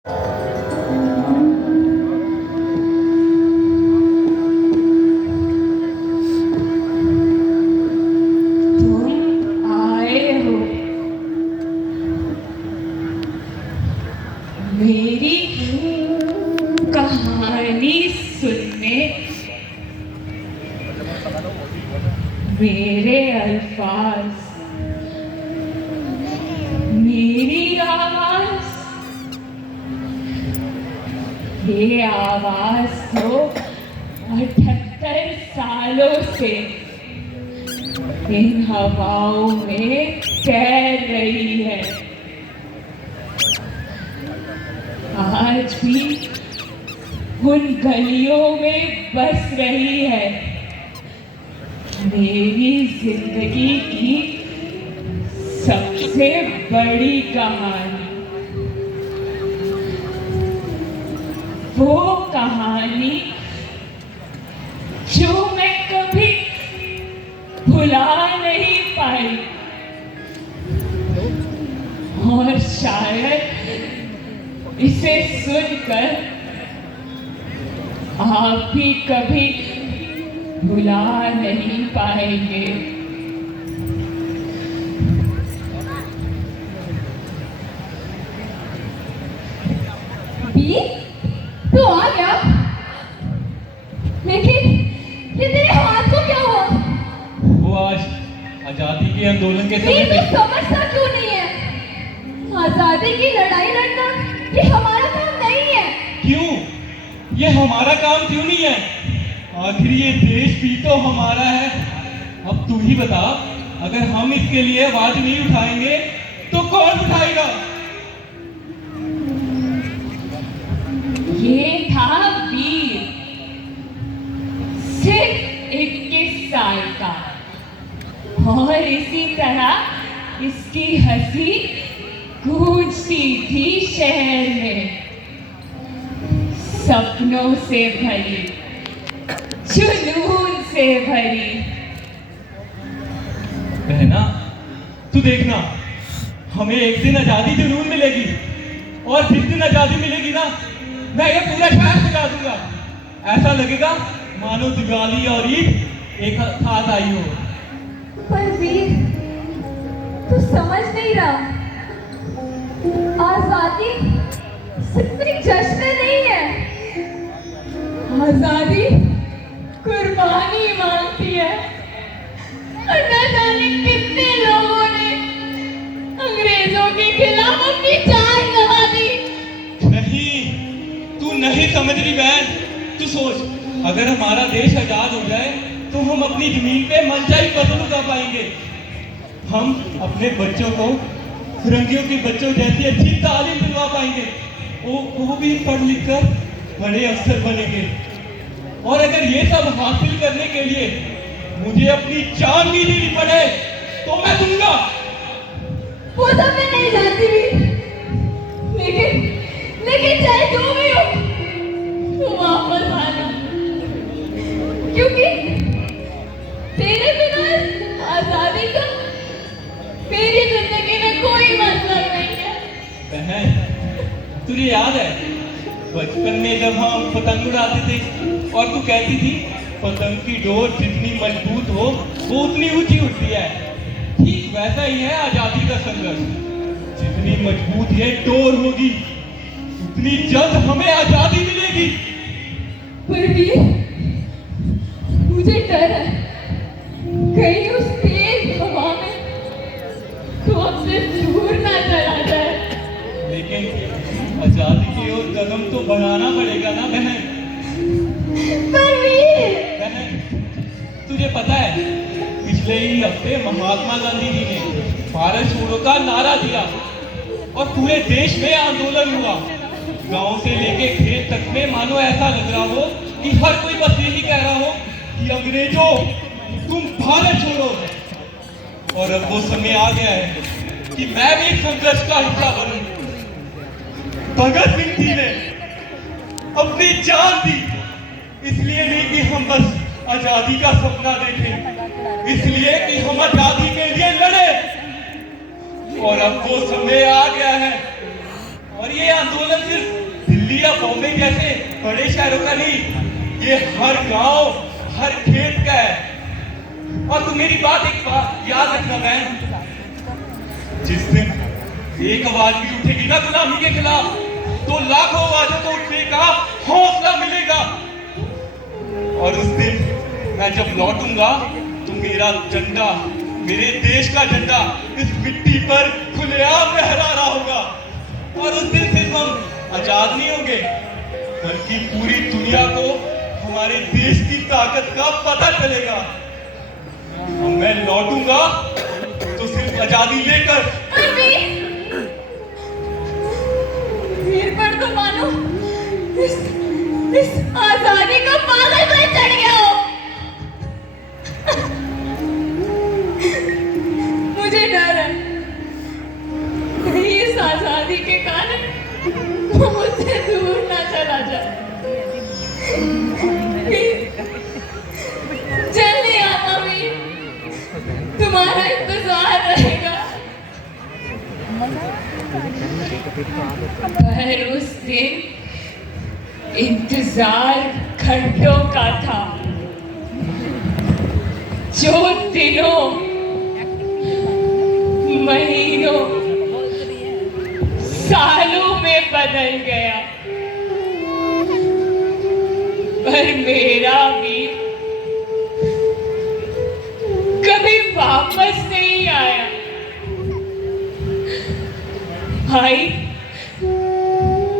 तुम आए हो मेरी कहानी सुनने, मेरे अल्फाज, मेरी आवाज, ये आवाज तो 78 सालों से इन हवाओं में तैर रही है। आज भी उन गलियों में बस रही है। मेरी जिंदगी की सबसे बड़ी कहानी, वो कहानी जो मैं कभी भुला नहीं पाई, और शायद इसे सुनकर आप भी कभी भुला नहीं पाएंगे। बी, तू आ गया, लेकिन ये तेरे हाथ को क्या हुआ? वो आज आजादी के आंदोलन के समय तू पे समझता क्यों नहीं है? आजादी की लड़ाई लड़ना ये हमारा काम नहीं है। क्यों? ये हमारा काम क्यों नहीं है? आखिर ये देश भी तो हमारा है। अब तू ही बता, अगर हम इसके लिए आवाज नहीं उठाएंगे तो कौन उठाएगा? ये था वीर, सिर्फ 21 साल का, और इसी तरह इसकी हंसी गूंजती थी शहर में, सपनों से भरी, जुनून से भरी। बहना, तू देखना, हमें एक दिन आजादी जरूर मिलेगी, और जिस दिन आजादी मिलेगी ना, मैं ये पूरा शहर सजा दूंगा। ऐसा लगेगा मानो दिवाली और ईद एक साथ आई हो। पर वीर, तू समझ नहीं रहा, आजादी सिर्फ एक जश्न नहीं है। आजादी कुर्बानी मांगती है, और न जाने कितने लोगों ने अंग्रेजों के खिलाफ अपनी जान गंवा दी। नहीं, तू नहीं समझ रही बहन। तू सोच, अगर हमारा देश आजाद हो जाए तो हम अपनी जमीन पे मनचाही फसल उगा पाएंगे। हम अपने बच्चों को फिरंगियों के बच्चों जैसी अच्छी तालीम दिलवा पाएंगे। वो भी पढ़ लिख कर बड़े अफसर बनेंगे। और अगर ये सब हासिल करने के लिए मुझे अपनी जान भी देनी पड़े तो मैं दूंगा। वो सब मैं नहीं जानती भी, लेकिन चाहे जो भी हो, तू वापस आना, क्योंकि तेरे बिना इस आजादी का मेरी जिंदगी में कोई मतलब नहीं है। बहन, तुझे याद है बचपन में जब हम पतंग उड़ाते थे और तू कहती थी पतंग की डोर जितनी मजबूत हो वो उतनी ऊंची उठती है। ठीक वैसा ही है आजादी का संघर्ष। जितनी मजबूत ये डोर होगी उतनी जल्द हमें आजादी मिलेगी। पर भी मुझे डर है, कहीं उस तेज हवा में तू हमसे दूर ना चला जाए। लेकिन आजादी की ओर कदम तो बढ़ाना पड़ेगा ना बहन। बहन, तुझे पता है पिछले ही हफ्ते महात्मा गांधी जी ने भारत छोड़ो का नारा दिया और पूरे देश में आंदोलन हुआ। गांव से लेके खेत तक में मानो ऐसा लग रहा हो कि हर कोई बस यही कह रहा हो कि अंग्रेजों तुम भारत छोड़ो। और अब वो समय आ गया है कि मैं भी संघर्ष का हिस्सा बनूं। भगत सिंह जी ने अपनी जान दी, इसलिए नहीं कि हम बस आजादी का सपना देखें, इसलिए कि हम आजादी के लिए लड़े। और अब वो समय आ गया है, और ये आंदोलन सिर्फ दिल्ली या बॉम्बे जैसे बड़े शहरों का नहीं, ये हर गांव, हर खेत का है। और तुम मेरी एक बात याद रखना बहन, जिस दिन एक आवाज भी उठेगी ना गुलामी के खिलाफ, तो लाखों आवाजों को उठने का हौसला मिलेगा। और उस दिन मैं जब लौटूंगा तो मेरा झंडा, मेरे देश का झंडा इस मिट्टी पर खुलेआम लहरा रहा होगा। और उस दिन सिर्फ हम आजाद नहीं होंगे, बल्कि पूरी दुनिया को हमारे देश की ताकत का पता चलेगा। और मैं लौटूंगा तो सिर्फ आजादी लेकर। वीर पर तो मानो इस आजादी का पागल पर चढ़ गया हो। मुझे डर है कहीं इस आजादी के कारण वो मुझसे दूर ना चला जाए। जल्दी आना वीर, तुम्हारा इंतजार रहेगा। पर उस दिन इंतजार घंटों का था, जो दिनों, महीनों, सालों में बदल गया। पर मेरा भी कभी वापस नहीं आया। भाई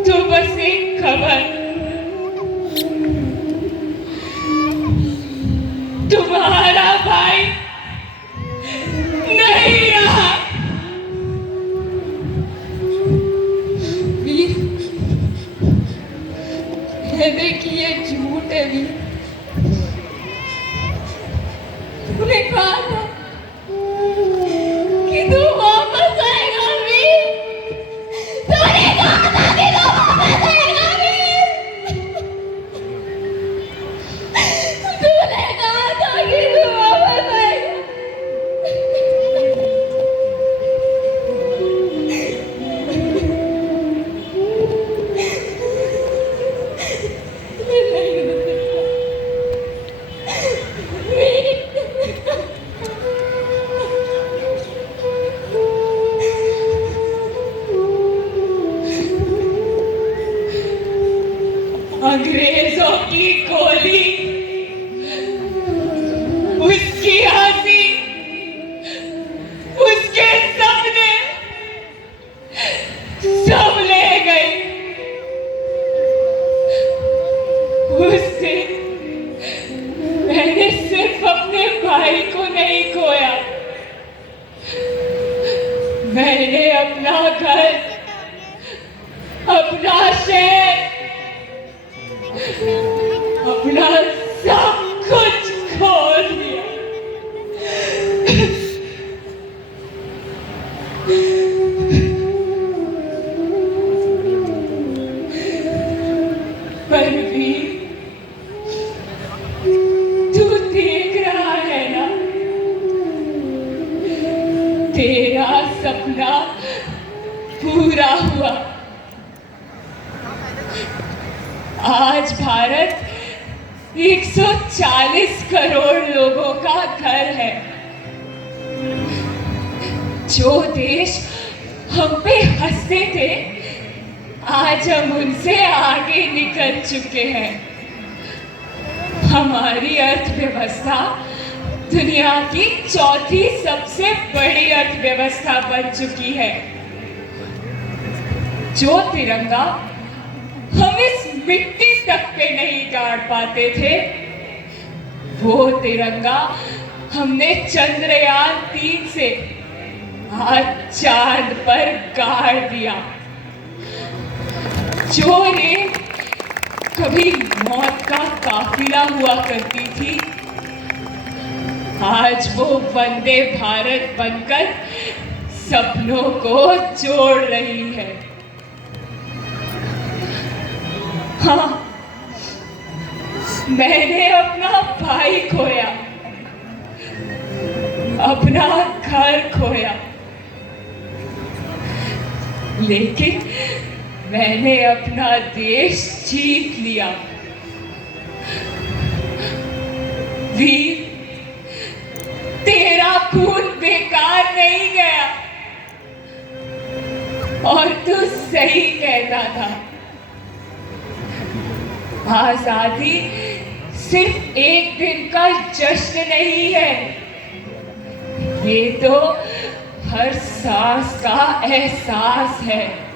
तो बस एक खबर, तुम्हारा भाई नहीं रहा। वीर, ये देखिए झूठ है वीर। तूने कहा था कि तू वापस आएगा वीर। तूने कहा था कि तू वापस आएगा वीर। तूने कहा था कि तू वापस आएगा। नहीं हो सकता वीर। अंग्रेजों की गोली, उसकी हंसी, उसके सपने सब ले गई। उस दिन मैंने सिर्फ अपने भाई को नहीं खोया, मैंने अपना घर, अपना शहर, अपना सब कुछ खो दिया। पर भी तू देख रहा है ना, तेरा सपना पूरा हुआ। आज भारत 140 करोड़ लोगों का घर है। जो देश हम पे हंसते थे, आज हम उनसे आगे निकल चुके हैं। हमारी अर्थव्यवस्था दुनिया की चौथी सबसे बड़ी अर्थव्यवस्था बन चुकी है। जो तिरंगा हम इस मिट्टी तक पे नहीं गाड़ पाते थे, वो तिरंगा हमने चंद्रयान 3 से आज चांद पर गाड़ दिया। जो रेल कभी मौत का काफिला हुआ करती थी, आज वो वंदे भारत बनकर सपनों को जोड़ रही है। हाँ, मैंने अपना भाई खोया, अपना घर खोया, लेकिन मैंने अपना देश जीत लिया। वीर, तेरा खून बेकार नहीं गया। और तू सही कहता था, आजादी सिर्फ एक दिन का जश्न नहीं है, ये तो हर सांस का एहसास है।